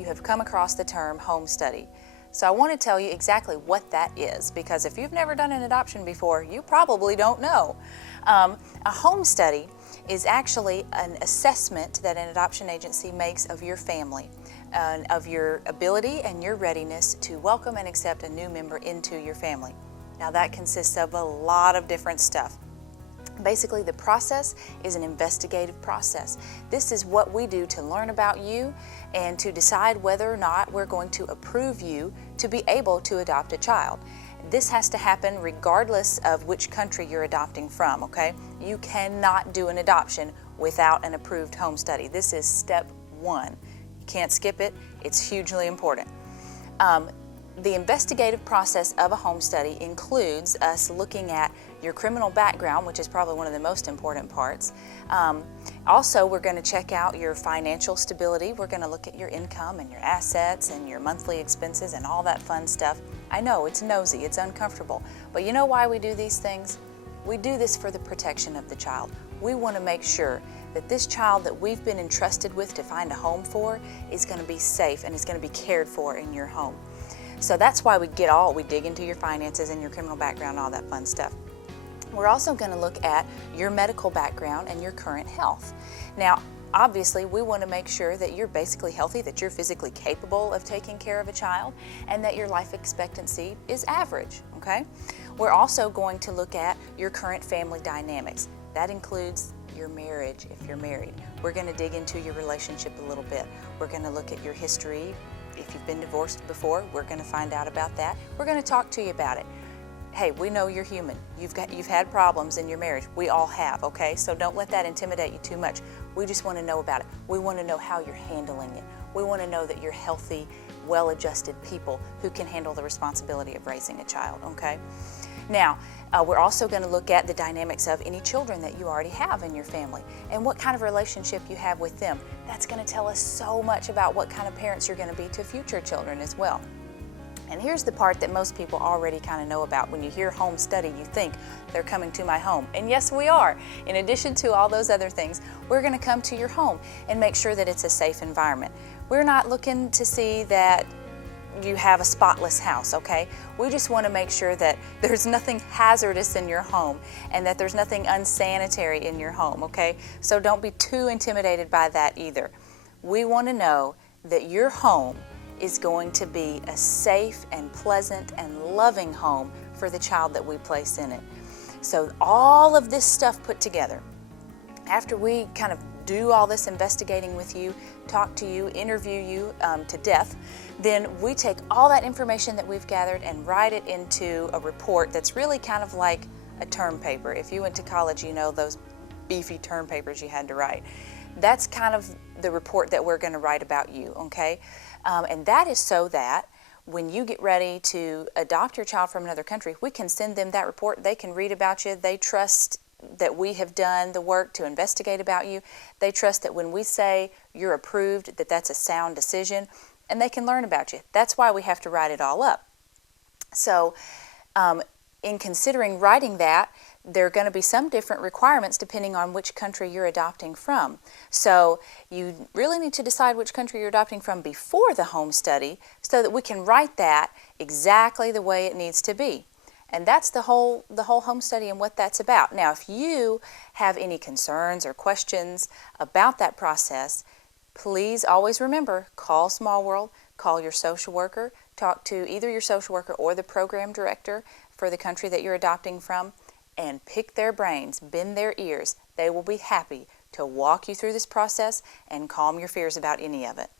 you have come across the term home study. So I want to tell you exactly what that is, because if you've never done an adoption before, you probably don't know. A home study is actually an assessment that an adoption agency makes of your family, of your ability and your readiness to welcome and accept a new member into your family. Now that consists of a lot of different stuff. Basically, the process is an investigative process. This is what we do to learn about you and to decide whether or not we're going to approve you to be able to adopt a child. This has to happen regardless of which country you're adopting from, okay? You cannot do an adoption without an approved home study. This is step one. You can't skip it. It's hugely important. The investigative process of a home study includes us looking at your criminal background, which is probably one of the most important parts. Also, we're going to check out your financial stability. We're going to look at your income and your assets and your monthly expenses and all that fun stuff. I know it's nosy, it's uncomfortable, but you know why we do these things? We do this for the protection of the child. We want to make sure that this child that we've been entrusted with to find a home for is going to be safe and is going to be cared for in your home. So that's why we dig into your finances and your criminal background and all that fun stuff. We're also going to look at your medical background and your current health. Now, obviously, we want to make sure that you're basically healthy, that you're physically capable of taking care of a child, and that your life expectancy is average, okay? We're also going to look at your current family dynamics. That includes your marriage, if you're married. We're going to dig into your relationship a little bit. We're going to look at your history. If you've been divorced before, we're going to find out about that. We're going to talk to you about it. Hey, we know you're human. You've had problems in your marriage. We all have, okay? So don't let that intimidate you too much. We just want to know about it. We want to know how you're handling it. We want to know that you're healthy, well-adjusted people who can handle the responsibility of raising a child, okay? Now, we're also going to look at the dynamics of any children that you already have in your family and what kind of relationship you have with them. That's going to tell us so much about what kind of parents you're going to be to future children as well. And here's the part that most people already kind of know about. When you hear home study, you think they're coming to my home. And yes, we are. In addition to all those other things, we're going to come to your home and make sure that it's a safe environment. We're not looking to see that you have a spotless house, okay? We just want to make sure that there's nothing hazardous in your home and that there's nothing unsanitary in your home, okay? So don't be too intimidated by that either. We want to know that your home is going to be a safe and pleasant and loving home for the child that we place in it. So all of this stuff put together, after we kind of do all this investigating with you, talk to you, interview you to death, then we take all that information that we've gathered and write it into a report that's really kind of like a term paper. If you went to college, you know those beefy term papers you had to write. That's kind of the report that we're going to write about you, okay? And that is so that when you get ready to adopt your child from another country, we can send them that report. They can read about you. They trust that we have done the work to investigate about you. They trust that when we say you're approved, that that's a sound decision, and they can learn about you. That's why we have to write it all up. So in considering writing that, there are going to be some different requirements depending on which country you're adopting from. So you really need to decide which country you're adopting from before the home study so that we can write that exactly the way it needs to be. And that's the whole home study and what that's about. Now, if you have any concerns or questions about that process, please always remember, call Small World, call your social worker, talk to either your social worker or the program director for the country that you're adopting from, and pick their brains, bend their ears. They will be happy to walk you through this process and calm your fears about any of it.